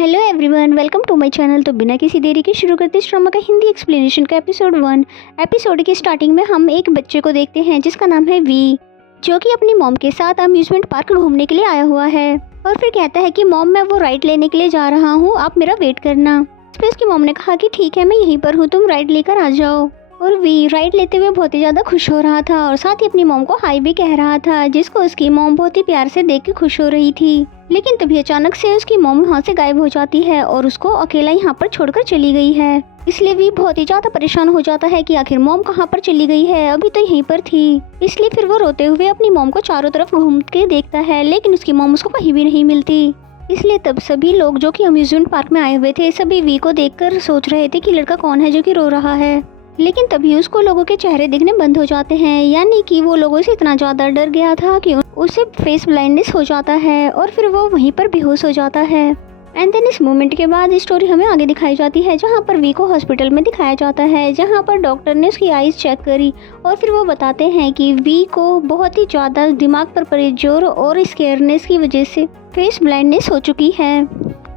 Hello everyone, welcome to my channel. तो बिना किसी देरी के शुरू करते इस ड्रामा का हिंदी एक्सप्लेनेशन का एपिसोड 1। एपिसोड की स्टार्टिंग में हम एक बच्चे को देखते हैं जिसका नाम है वी, जो कि अपनी मॉम के साथ अम्यूजमेंट पार्क घूमने के लिए आया हुआ है। और फिर कहता है कि मॉम, मैं वो राइड लेने के लिए जा रहा हूँ, आप मेरा वेट करना। इस पर उसकी मॉम ने कहा कि ठीक है, मैं यहीं पर हूँ, तुम राइड लेकर आ जाओ। और वी राइड लेते हुए बहुत ही ज़्यादा खुश हो रहा था और साथ ही अपनी मॉम को हाई भी कह रहा था, जिसको उसकी मॉम बहुत ही प्यार से देख के खुश हो रही थी। लेकिन तभी अचानक से उसकी मॉम वहाँ से गायब हो जाती है और उसको अकेला यहाँ पर छोड़कर चली गई है। इसलिए वी बहुत ही ज्यादा परेशान हो जाता है कि आखिर मॉम कहाँ पर चली गई है, अभी तो यहीं पर थी। इसलिए फिर वो रोते हुए अपनी मॉम को चारों तरफ घूम के देखता है, लेकिन उसकी मॉम उसको कहीं भी नहीं मिलती। इसलिए तब सभी लोग जो कि अम्यूजमेंट पार्क में आए हुए थे, सभी वी को देखकर सोच रहे थे कि लड़का कौन है जो कि रो रहा है। लेकिन तभी उसको लोगों के चेहरे दिखने बंद हो जाते हैं, यानी कि वो लोगों से इतना ज़्यादा डर गया था कि उसे फेस ब्लाइंडनेस हो जाता है और फिर वो वहीं पर बेहोश हो जाता है। एंड देन इस मोमेंट के बाद स्टोरी हमें आगे दिखाई जाती है, जहाँ पर वी को हॉस्पिटल में दिखाया जाता है, जहाँ पर डॉक्टर ने उसकी आईज चेक करी और फिर वो बताते हैं कि वी को बहुत ही ज़्यादा दिमाग पर पड़े जोर और स्केयरनेस की वजह से फेस ब्लाइंडनेस हो चुकी है।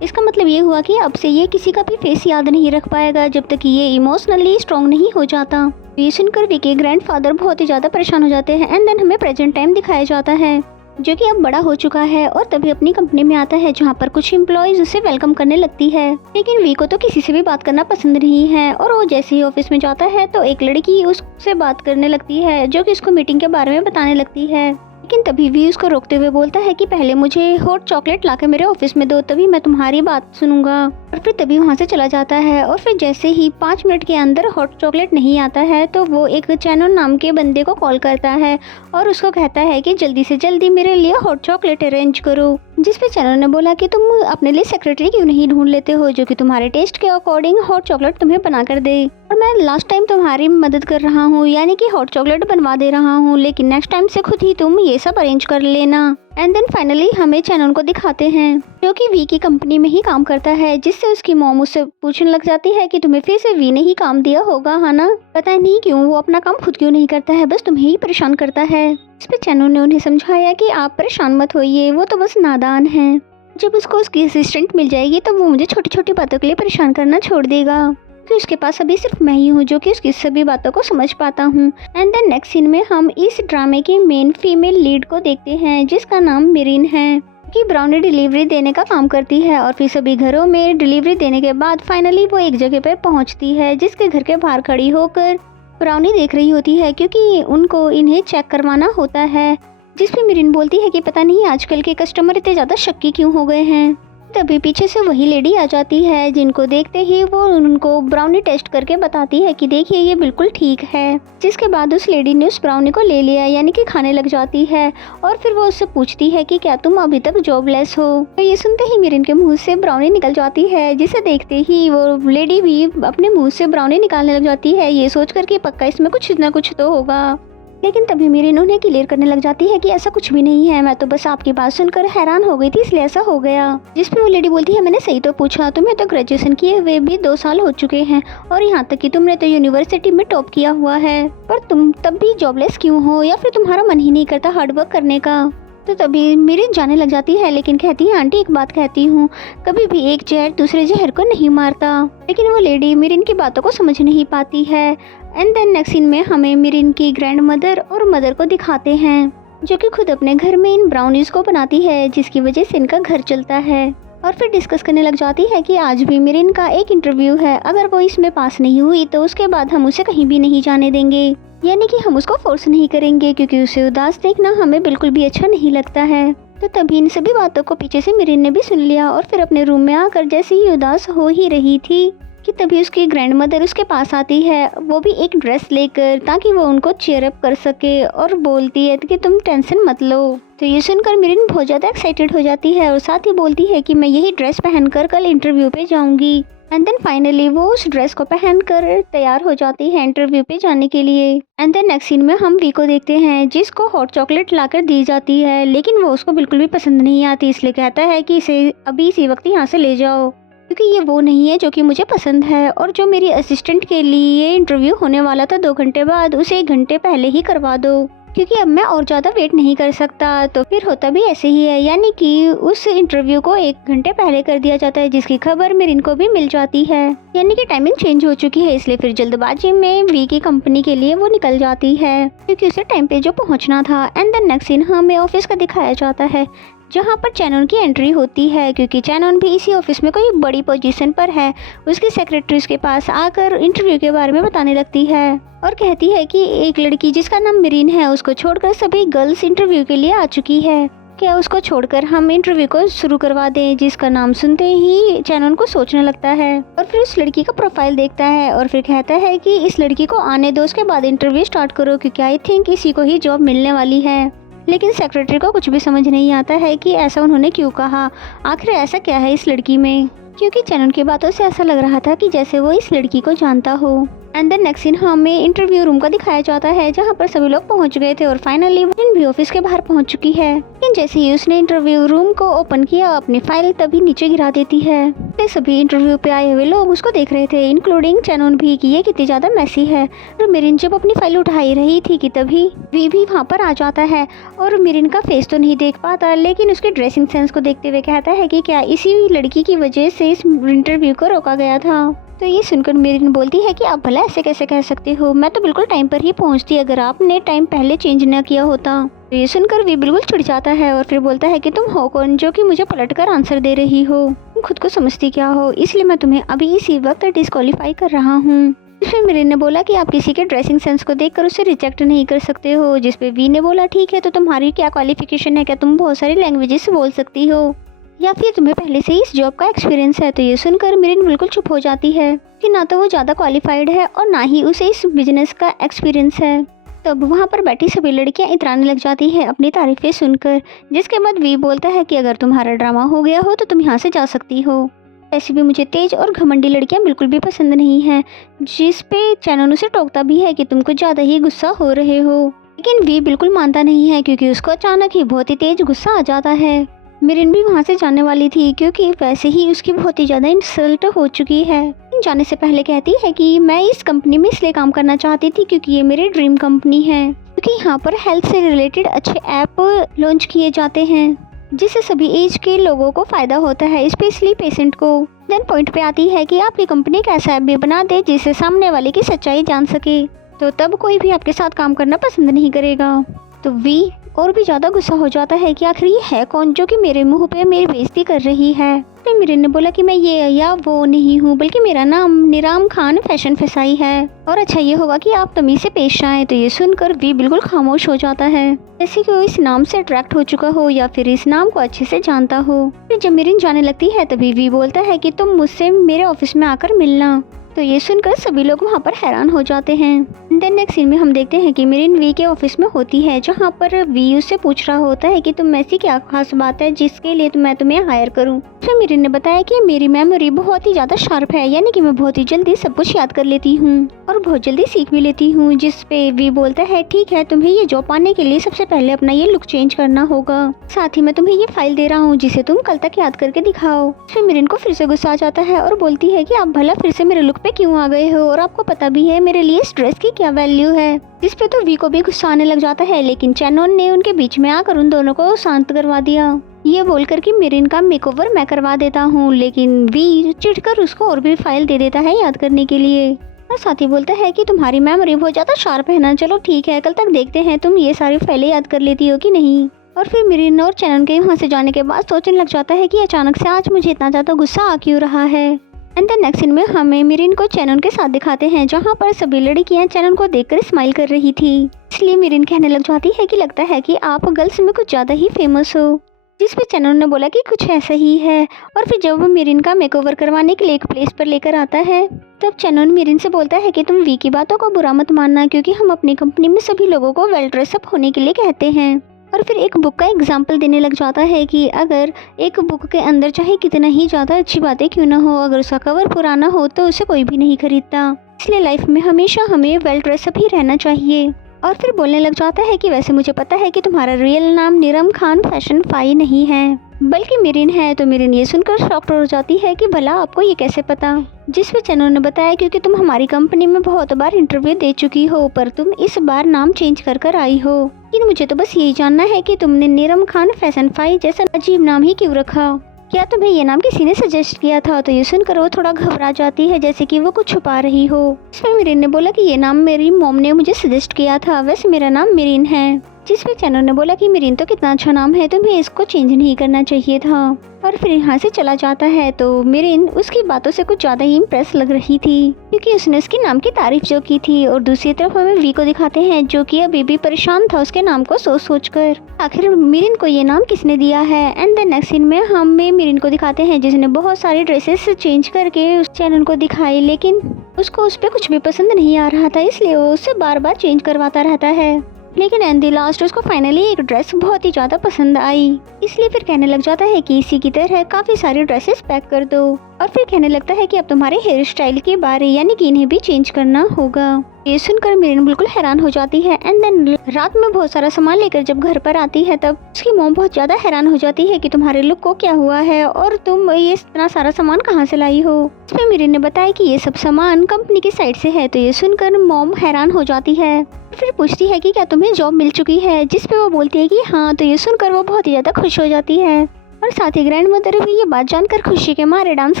इसका मतलब ये हुआ कि अब से ये किसी का भी फेस याद नहीं रख पाएगा जब तक कि ये इमोशनली स्ट्रॉन्ग नहीं हो जाता। ये सुनकर वी के ग्रैंडफादर बहुत ही ज़्यादा परेशान हो जाते हैं। एंड देन हमें प्रेजेंट टाइम दिखाया जाता है, जो कि अब बड़ा हो चुका है और तभी अपनी कंपनी में आता है, जहाँ पर कुछ एम्प्लॉयज उसे वेलकम करने लगती है। लेकिन वी को तो किसी से भी बात करना पसंद नहीं है और वो जैसे ही ऑफिस में जाता है तो एक लड़की उससे बात करने लगती है, जो कि उसको मीटिंग के बारे में बताने लगती है। लेकिन तभी वी उसको रोकते हुए बोलता है कि पहले मुझे हॉट चॉकलेट लाकर मेरे ऑफिस में दो, तभी मैं तुम्हारी बात सुनूंगा। और फिर तभी वहाँ से चला जाता है और फिर जैसे ही 5 मिनट के अंदर हॉट चॉकलेट नहीं आता है तो वो एक चैनल नाम के बंदे को कॉल करता है और उसको कहता है कि जल्दी से जल्दी मेरे लिए हॉट चॉकलेट अरेंज करो। जिस पे चैनल ने बोला कि तुम अपने लिए सेक्रेटरी क्यों नहीं ढूंढ लेते हो जो कि तुम्हारे टेस्ट के अकॉर्डिंग हॉट चॉकलेट तुम्हें बना कर दे। और मैं लास्ट टाइम तुम्हारी मदद कर रहा हूँ, यानी कि हॉट चॉकलेट बनवा दे रहा हूँ, लेकिन नेक्स्ट टाइम से खुद ही तुम ये सब अरेंज कर लेना। एंड देन फाइनली हमें चैनल को दिखाते हैं, जो कि वी की कंपनी में ही काम करता है, जिससे उसकी मॉम उससे पूछने लग जाती है कि तुम्हें फिर से वी ने ही काम दिया होगा, है ना? पता नहीं क्यों वो अपना काम खुद क्यों नहीं करता है, बस तुम्हें ही परेशान करता है। इस पे चैनल ने उन्हें समझाया कि आप परेशान मत होइए, वो तो बस नादान है। जब उसको उसकी असिस्टेंट मिल जाएगी तो वो मुझे छोटी छोटी बातों के लिए परेशान करना छोड़ देगा, कि उसके पास अभी सिर्फ मैं ही हूँ जो कि उसकी सभी बातों को समझ पाता हूँ। एंड देन नेक्स्ट सीन में हम इस ड्रामे की मेन फीमेल लीड को देखते हैं, जिसका नाम मिरिन है, कि ब्राउनी डिलीवरी देने का काम करती है। और फिर सभी घरों में डिलीवरी देने के बाद फाइनली वो एक जगह पे पहुंचती है, जिसके घर के बाहर खड़ी होकर ब्राउनी देख रही होती है, क्योंकि उनको इन्हें चेक करवाना होता है। जिस पे मिरिन बोलती है कि पता नहीं आजकल के कस्टमर इतने ज़्यादा शक्की क्यों हो गए हैं। तभी पीछे से वही लेडी आ जाती है, जिनको देखते ही वो उनको ब्राउनी टेस्ट करके बताती है कि देखिए ये बिल्कुल ठीक है। जिसके बाद उस लेडी ने उस ब्राउनी को ले लिया, यानी कि खाने लग जाती है। और फिर वो उससे पूछती है कि क्या तुम अभी तक जॉबलेस हो। तो ये सुनते ही मिरिन के मुंह से ब्राउनी निकल जाती है, जिसे देखते ही वो लेडी भी अपने मुंह से ब्राउनी निकालने लग जाती है, ये सोच कर कि पक्का इसमें कुछ ना कुछ तो होगा। लेकिन तभी मिरिन उन्हें क्लियर करने लग जाती है कि ऐसा कुछ भी नहीं है, मैं तो बस आपकी बात सुनकर हैरान हो गई थी, इसलिए ऐसा हो गया। जिस पे वो लेडी बोलती है, मैंने सही तो पूछा, तुम्हें तो ग्रेजुएशन किए हुए भी 2 साल हो चुके हैं और यहाँ तक कि तुमने तो यूनिवर्सिटी में टॉप किया हुआ है, पर तुम तब भी जॉबलेस क्यों हो, या फिर तुम्हारा मन ही नहीं करता हार्डवर्क करने का? तो तभी मिरिन जाने लग जाती है, लेकिन कहती है आंटी एक बात कहती हूँ, कभी भी एक जहर दूसरे जहर को नहीं मारता। लेकिन वो लेडी मिरिन की बातों को समझ नहीं पाती है। एंड देन नेक्स्ट सीन में हमें मिरिन की ग्रैंड मदर और मदर को दिखाते हैं, जो कि खुद अपने घर में इन ब्राउनीज को बनाती है, जिसकी वजह से इनका घर चलता है। और फिर डिस्कस करने लग जाती है कि आज भी मिरिन का एक इंटरव्यू है, अगर वो इसमें पास नहीं हुई तो उसके बाद हम उसे कहीं भी नहीं जाने देंगे, यानी कि हम उसको फोर्स नहीं करेंगे, क्योंकि उसे उदास देखना हमें बिल्कुल भी अच्छा नहीं लगता है। तो तभी इन सभी बातों को पीछे से मिरिन ने भी सुन लिया और फिर अपने रूम में आकर जैसे ही उदास हो ही रही थी कि तभी उसकी ग्रैंड मदर उसके पास आती है, वो भी एक ड्रेस लेकर, ताकि वो उनको चीयर अप कर सके, और बोलती है कि तुम टेंशन मत लो। तो ये सुनकर मिरिन बहुत ज़्यादा एक्साइटेड हो जाती है और साथ ही बोलती है कि मैं यही ड्रेस पहनकर कल इंटरव्यू पे जाऊंगी। एंड देन फाइनली वो उस ड्रेस को पहनकर तैयार हो जाती है इंटरव्यू पे जाने के लिए। एंड देन नेक्स्ट सीन में हम वी को देखते हैं, जिसको हॉट चॉकलेट लाकर दी जाती है, लेकिन वो उसको बिल्कुल भी पसंद नहीं आती, इसलिए कहता है कि इसे अभी इसी वक्त यहाँ से ले जाओ, क्योंकि ये वो नहीं है जो कि मुझे पसंद है, और जो मेरी असिस्टेंट के लिए इंटरव्यू होने वाला था 2 घंटे बाद, उसे 1 घंटे पहले ही करवा दो, क्योंकि अब मैं और ज़्यादा वेट नहीं कर सकता। तो फिर होता भी ऐसे ही है, यानी कि उस इंटरव्यू को 1 घंटे पहले कर दिया जाता है, जिसकी खबर मेरिन को भी मिल जाती है। यानी कि टाइमिंग चेंज हो चुकी है, इसलिए फिर जल्दबाजी में वी की कंपनी के लिए वो निकल जाती है, क्योंकि उसे टाइम पे जो पहुंचना था। एंड देन नेक्स्ट सीन हमें ऑफिस का दिखाया जाता है, जहाँ पर चैनन की एंट्री होती है, क्योंकि चैनन भी इसी ऑफिस में कोई बड़ी पोजीशन पर है। उसकी सेक्रेटरी उसके पास आकर इंटरव्यू के बारे में बताने लगती है और कहती है कि एक लड़की जिसका नाम मेरिन है, उसको छोड़कर सभी गर्ल्स इंटरव्यू के लिए आ चुकी है। क्या उसको छोड़कर हम इंटरव्यू को शुरू करवा दें? जिसका नाम सुनते ही चैनन को सोचने लगता है और फिर उस लड़की का प्रोफाइल देखता है और फिर कहता है कि इस लड़की को आने दो, उसके बाद इंटरव्यू स्टार्ट करो, क्योंकि आई थिंक इसी को ही जॉब मिलने वाली है। लेकिन सेक्रेटरी को कुछ भी समझ नहीं आता है कि ऐसा उन्होंने क्यों कहा, आखिर ऐसा क्या है इस लड़की में, क्योंकि चैनन की बातों से ऐसा लग रहा था कि जैसे वो इस लड़की को जानता हो। एंड देन नेक्स्ट सीन हमें इंटरव्यू रूम का दिखाया जाता है, जहाँ पर सभी लोग पहुँच गए थे और फाइनली मेरिन भी ऑफिस के बाहर पहुँच चुकी है। लेकिन जैसे ही उसने इंटरव्यू रूम को ओपन किया, अपनी फाइल तभी नीचे गिरा देती है। सभी इंटरव्यू पे आए हुए लोग उसको देख रहे थे, इंक्लूडिंग चैनन भी, कि ये कितनी ज्यादा मैसी है। और मेरिन जब अपनी फाइल उठा ही रही थी कि तभी वी भी वहाँ पर आ जाता है और मेरिन का फेस तो नहीं देख पाता, लेकिन उसके ड्रेसिंग सेंस को देखते हुए कहता है कि क्या इसी लड़की की वजह से इस इंटरव्यू को रोका गया था। तो ये सुनकर मेरिन बोलती है कि आप भला ऐसे कैसे कह सकते हो, मैं तो बिल्कुल टाइम पर ही पहुंचती अगर आपने टाइम पहले चेंज न किया होता। तो ये सुनकर वी बिल्कुल चिढ़ जाता है और फिर बोलता है कि तुम हो कौन जो कि मुझे पलटकर आंसर दे रही हो, तुम खुद को समझती क्या हो, इसलिए मैं तुम्हें अभी इसी वक्त डिस्क्वालीफाई कर रहा हूँ। फिर मेरिन ने बोला कि आप किसी के ड्रेसिंग सेंस को देखकर उसे रिजेक्ट नहीं कर सकते हो, जिसपे वी ने बोला ठीक है, तो तुम्हारी क्या क्वालिफिकेशन है, क्या तुम बहुत सारी लैंग्वेजेस बोल सकती हो या फिर तुम्हें पहले से ही इस जॉब का एक्सपीरियंस है। तो ये सुनकर मेरिन बिल्कुल चुप हो जाती है कि ना तो वो ज़्यादा क्वालिफाइड है और ना ही उसे इस बिजनेस का एक्सपीरियंस है। तब वहाँ पर बैठी सभी लड़कियाँ इतराने लग जाती है अपनी तारीफें सुनकर, जिसके बाद वी बोलता है कि अगर तुम्हारा ड्रामा हो गया हो तो तुम यहाँ से जा सकती हो। ऐसे भी मुझे तेज और घमंडी लड़कियाँ बिल्कुल भी पसंद नहीं हैं, जिस पे चैनन उसे टोकता भी है कि तुम कुछ ज़्यादा ही गुस्सा हो रहे हो। लेकिन वी बिल्कुल मानता नहीं है, क्योंकि उसको अचानक ही बहुत ही तेज गुस्सा आ जाता है। मेरिन भी वहाँ से जाने वाली थी, क्योंकि वैसे ही उसकी बहुत ही ज़्यादा इंसल्ट हो चुकी है। जाने से पहले कहती है कि मैं इस कंपनी में इसलिए काम करना चाहती थी क्योंकि ये मेरी ड्रीम कंपनी है, क्योंकि यहाँ पर हेल्थ से रिलेटेड अच्छे ऐप लॉन्च किए जाते हैं, जिससे सभी एज के लोगों को फ़ायदा होता है, स्पेशली पेशेंट को। देन पॉइंट पे आती है कि आपकी कंपनी एक ऐसा ऐप भी बना दे जिससे सामने वाले की सच्चाई जान सके, तो तब कोई भी आपके साथ काम करना पसंद नहीं करेगा। तो वी और भी ज़्यादा गुस्सा हो जाता है कि आखिर ये है कौन जो कि मेरे मुंह पे मेरी बेइज्जती कर रही है। तो मेरिन ने बोला कि मैं ये या वो नहीं हूँ, बल्कि मेरा नाम निराम खान फैशन फसाई है, और अच्छा ये होगा कि आप तमीज़ से पेश आएँ। तो ये सुनकर वी बिल्कुल खामोश हो जाता है, जैसे कि वो इस नाम से अट्रैक्ट हो चुका हो या फिर इस नाम को अच्छे से जानता हो। फिर जब मेरिन जाने लगती है तभी वी बोलता है कि तुम मुझसे मेरे ऑफिस में आकर मिलना। तो ये सुनकर सभी लोग वहाँ पर हैरान हो जाते हैं। देन नेक्स्ट सीन में हम देखते हैं कि मेरिन वी के ऑफिस में होती है, जहाँ पर वी उससे पूछ रहा होता है कि तुम में से क्या खास बात है जिसके लिए मैं तुम्हें हायर करूँ। फिर मेरिन ने बताया कि मेरी मेमोरी बहुत ही ज़्यादा शार्प है, यानी कि मैं बहुत ही जल्दी सब कुछ याद कर लेती हूँ और बहुत जल्दी सीख भी लेती हूँ। जिस पे वी बोलता है ठीक है, तुम्हें ये जॉब पाने के लिए सबसे पहले अपना ये लुक चेंज करना होगा, साथ ही मैं तुम्हें ये फाइल दे रहा हूँ जिसे तुम कल तक याद करके दिखाओ। फिर मेरिन को फिर से गुस्सा आ जाता है और बोलती है कि आप भला फिर से मेरे लुक पे क्यों आ गए हो, और आपको पता भी है मेरे लिए स्ट्रेस की क्या वैल्यू है। जिस पे तो वी को भी गुस्सा आने लग जाता है, लेकिन चैनन ने उनके बीच में आकर उन दोनों को शांत करवा दिया, ये बोलकर कि मेरिन का मेकओवर मैं करवा देता हूँ। लेकिन वी चिढ़कर उसको और भी फाइल दे देता है याद करने के लिए, और साथ ही बोलता है कि तुम्हारी मेमोरी बहुत ज़्यादा शार्प है ना, चलो ठीक है, कल तक देखते हैं तुम ये सारी फाइलें याद कर लेती हो कि नहीं। और फिर मेरिन और चैनन के वहाँ से जाने के बाद सोचने लग जाता है कि अचानक से आज मुझे इतना ज़्यादा गुस्सा आ क्यों रहा है। एंड देन नेक्स्ट सीन में हमें मेरिन को चैनन के साथ दिखाते हैं, जहाँ पर सभी लड़कियाँ चैनन को देखकर स्माइल कर रही थी। इसलिए मेरिन कहने लग जाती है कि लगता है कि आप गर्ल्स में कुछ ज़्यादा ही फेमस हो, जिस पे चैनन ने बोला कि कुछ ऐसा ही है। और फिर जब वो मेरिन का मेकओवर करवाने के लिए एक प्लेस पर लेकर आता है, तब चैनन मेरिन से बोलता है कि तुम वी की बातों को बुरा मत मानना, क्योंकि हम अपनी कंपनी में सभी लोगों को वेल ड्रेसअप होने के लिए कहते हैं। और फिर एक बुक का एग्जाम्पल देने लग जाता है कि अगर एक बुक के अंदर चाहे कितना ही ज़्यादा अच्छी बातें क्यों ना हो, अगर उसका कवर पुराना हो तो उसे कोई भी नहीं खरीदता। इसलिए लाइफ में हमेशा हमें वेल ड्रेसअप ही रहना चाहिए। और फिर बोलने लग जाता है कि वैसे मुझे पता है कि तुम्हारा रियल नाम निरम खान फैशन फाई नहीं है, बल्कि मिरिन है। तो मिरिन ये सुनकर शॉक्ड हो जाती है कि भला आपको ये कैसे पता। जिस पे चैनल ने बताया क्योंकि तुम हमारी कंपनी में बहुत बार इंटरव्यू दे चुकी हो, पर तुम इस बार नाम चेंज कर आई हो। लेकिन मुझे तो बस यही जानना है कि तुमने नीरम खान फैशन फाई जैसा अजीब नाम ही क्यों रखा। क्या तुम्हें ये नाम किसी ने सजेस्ट किया था। तो ये सुनकर वो थोड़ा घबरा जाती है, जैसे कि वो कुछ छुपा रही हो। इसमें मिरिन ने बोला कि ये नाम मेरी मॉम ने मुझे सजेस्ट किया था, वैसे मेरा नाम मिरिन है। जिसमें चैनल ने बोला कि मिरिन तो कितना अच्छा नाम है, तुम्हें इसको चेंज नहीं करना चाहिए था। और फिर यहाँ से चला जाता है। तो मिरिन उसकी बातों से कुछ ज्यादा ही इम्प्रेस लग रही थी, क्योंकि उसने उसके नाम की तारीफ जो की थी। और दूसरी तरफ हमें वी को दिखाते हैं, जो कि अभी भी परेशान था उसके नाम को सोच कर आखिर मिरिन को ये नाम किसने दिया है। एंड द नेक्स्ट सीन में हमें मिरिन को दिखाते हैं, जिसने बहुत सारी ड्रेसेस चेंज करके उस चैनल को दिखाई, लेकिन उसको उस पर कुछ भी पसंद नहीं आ रहा था, इसलिए वो उससे बार बार चेंज करवाता रहता है। लेकिन एंड द लास्ट उसको फाइनली एक ड्रेस बहुत ही ज्यादा पसंद आई, इसलिए फिर कहने लग जाता है कि इसी की तरह काफी सारी ड्रेसेस पैक कर दो। और फिर कहने लगता है कि अब तुम्हारे हेयर स्टाइल के बारे यानी कि इन्हें भी चेंज करना होगा। ये सुनकर मिरिन बिल्कुल हैरान हो जाती है। एंड देन रात में बहुत सारा सामान लेकर जब घर पर आती है, तब उसकी मॉम बहुत ज्यादा हैरान हो जाती है कि तुम्हारे लुक को क्या हुआ है और तुम ये इतना सारा सामान कहाँ से लाई हो। इसमें मिरिन ने बताया कि ये सब सामान कंपनी की साइड से है। तो ये सुनकर मॉम हैरान हो जाती है, फिर पूछती है कि क्या तुम्हें जॉब मिल चुकी है, जिस पे वो बोलती है कि हाँ। तो ये सुनकर वो बहुत ही ज्यादा खुश हो जाती है, और साथ ही ग्रैंड मदर भी ये बात जानकर खुशी के मारे डांस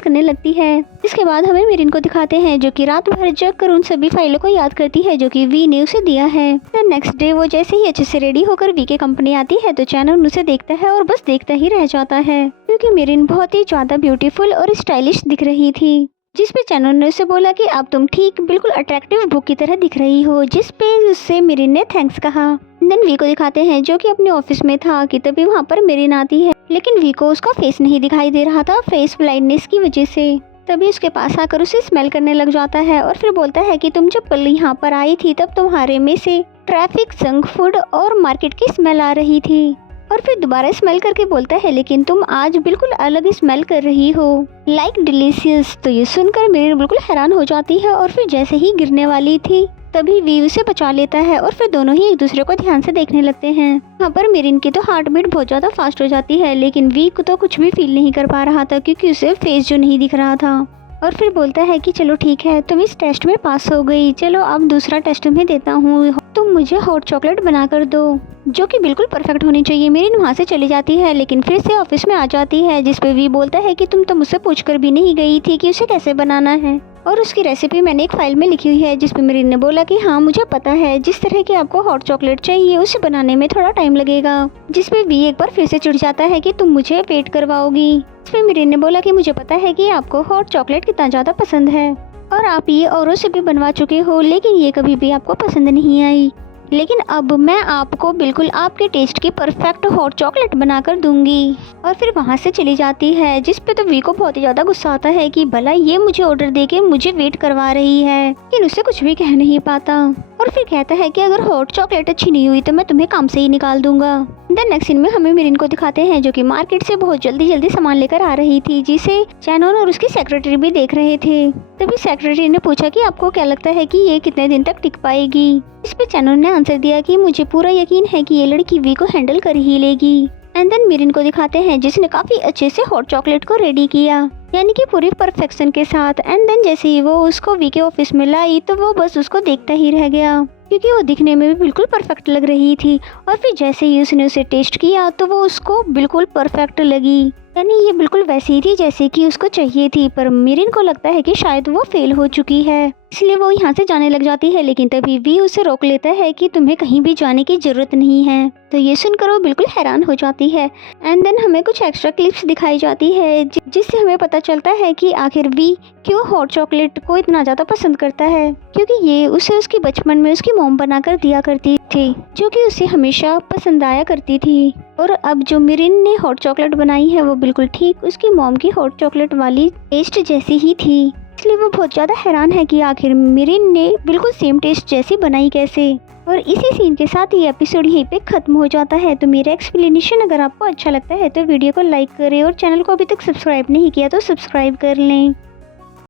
करने लगती है। इसके बाद हमें मिरिन को दिखाते हैं, जो कि रात भर जग कर उन सभी फाइलों को याद करती है जो कि वी ने उसे दिया है। नेक्स्ट डे वो जैसे ही अच्छे से रेडी होकर वी के कंपनी आती है, तो चैनल उसे देखता है और बस देखता ही रह जाता है, क्योंकि मिरिन बहुत ही ज्यादा ब्यूटीफुल और स्टाइलिश दिख रही थी। जिस पे चैनल ने उसे बोला कि अब तुम ठीक बिल्कुल अट्रैक्टिव बुक की तरह दिख रही हो, जिस पे उससे मिरिन ने थैंक्स कहा। देन वी को दिखाते हैं, जो कि अपने ऑफिस में था कि तभी वहाँ पर मिरिन आती है, लेकिन वी को उसका फेस नहीं दिखाई दे रहा था फेस ब्लाइंडनेस की वजह से। तभी उसके पास आकर उसे स्मेल करने लग जाता है और फिर बोलता है कि तुम जब कल यहाँ पर आई थी तब तुम्हारे में से ट्रैफिक, जंक फूड और मार्केट की स्मेल आ रही थी। और फिर दोबारा स्मेल करके बोलता है, लेकिन तुम आज बिल्कुल अलग स्मेल कर रही हो, लाइक डिलीशियस। तो ये सुनकर मिरिन बिल्कुल हैरान हो जाती है, और फिर जैसे ही गिरने वाली थी तभी वी उसे बचा लेता है, और फिर दोनों ही एक दूसरे को ध्यान से देखने लगते हैं। यहाँ पर मिरिन की तो हार्ट बीट बहुत ज्यादा फास्ट हो जाती है, लेकिन वी को तो कुछ भी फील नहीं कर पा रहा था, क्योंकि उसे फेस जो नहीं दिख रहा था। और फिर बोलता है कि चलो ठीक है, तुम इस टेस्ट में पास हो गई, चलो अब दूसरा टेस्ट तुम्हें देता हूँ, तुम मुझे हॉट चॉकलेट बना कर दो, जो कि बिल्कुल परफेक्ट होनी चाहिए। मिरिन वहाँ से चली जाती है, लेकिन फिर से ऑफिस में आ जाती है, जिसपे वी बोलता है कि तुम तो मुझसे पूछकर भी नहीं गई थी कि उसे कैसे बनाना है, और उसकी रेसिपी मैंने एक फाइल में लिखी हुई है। जिसपे मिरिन ने बोला कि हाँ मुझे पता है, जिस तरह की आपको हॉट चॉकलेट चाहिए उसे बनाने में थोड़ा टाइम लगेगा। जिसपे वी एक बार फिर से चिढ़ जाता है कि तुम मुझे वेट करवाओगी। इसमें मिरिन ने बोला कि मुझे पता है कि आपको हॉट चॉकलेट कितना ज़्यादा पसंद है, और आप ये औरों से भी बनवा चुके हो, लेकिन ये कभी भी आपको पसंद नहीं आई। लेकिन अब मैं आपको बिल्कुल आपके टेस्ट की परफेक्ट हॉट चॉकलेट बनाकर दूंगी। और फिर वहाँ से चली जाती है, जिस पे तो वी को बहुत ही ज़्यादा गुस्सा आता है कि भला ये मुझे ऑर्डर देके मुझे वेट करवा रही है, लेकिन उसे कुछ भी कह नहीं पाता। और फिर कहता है कि अगर हॉट चॉकलेट अच्छी नहीं हुई तो मैं तुम्हें काम से ही निकाल दूंगा। देन नेक्स्ट सीन में हमें मिरिन को दिखाते हैं, जो कि मार्केट से बहुत जल्दी सामान लेकर आ रही थी, जिसे चैनल और उसकी सेक्रेटरी भी देख रहे थे। तभी सेक्रेटरी ने पूछा कि आपको क्या लगता है कि ये कितने दिन तक टिक पाएगी। इस पे चैनल ने आंसर दिया कि मुझे पूरा यकीन है कि ये लड़की वी को हैंडल कर ही लेगी। एंड देन मिरिन को दिखाते हैं, जिसने काफी अच्छे से हॉट चॉकलेट को रेडी किया, यानी कि पूरी परफेक्शन के साथ। एंड देन जैसे ही वो उसको वी के ऑफिस में लाई, तो वो बस उसको देखता ही रह गया, क्योंकि वो दिखने में भी बिल्कुल परफेक्ट लग रही थी। और फिर जैसे ही उसने उसे टेस्ट किया, तो वो उसको बिल्कुल परफेक्ट लगी, यानी ये बिल्कुल वैसी ही थी जैसे कि उसको चाहिए थी। पर मिरिन को लगता है कि शायद वो फेल हो चुकी है, इसलिए वो यहाँ से जाने लग जाती है। लेकिन तभी वी उसे रोक लेता है कि तुम्हें कहीं भी जाने की जरूरत नहीं है। तो ये सुनकर वो बिल्कुल हैरान हो जाती है। एंड देन हमें कुछ एक्स्ट्रा क्लिप्स दिखाई जाती है, जिससे हमें पता चलता है कि आखिर वी क्यों हॉट चॉकलेट को इतना ज़्यादा पसंद करता है, क्योंकि ये उसे उसके बचपन में उसकी मॉम बनाकर दिया करती थी, जो कि उसे हमेशा पसंद आया करती थी। और अब जो मिरिन ने हॉट चॉकलेट बनाई है वो बिल्कुल ठीक उसकी मॉम की हॉट चॉकलेट वाली टेस्ट जैसी ही थी, इसलिए वो बहुत ज़्यादा हैरान है कि आखिर मिरिन ने बिल्कुल सेम टेस्ट जैसी बनाई कैसे। और इसी सीन के साथ ये एपिसोड यहीं पे ख़त्म हो जाता है। तो मेरा एक्सप्लेनेशन अगर आपको अच्छा लगता है तो वीडियो को लाइक करें, और चैनल को अभी तक सब्सक्राइब नहीं किया तो सब्सक्राइब कर लें।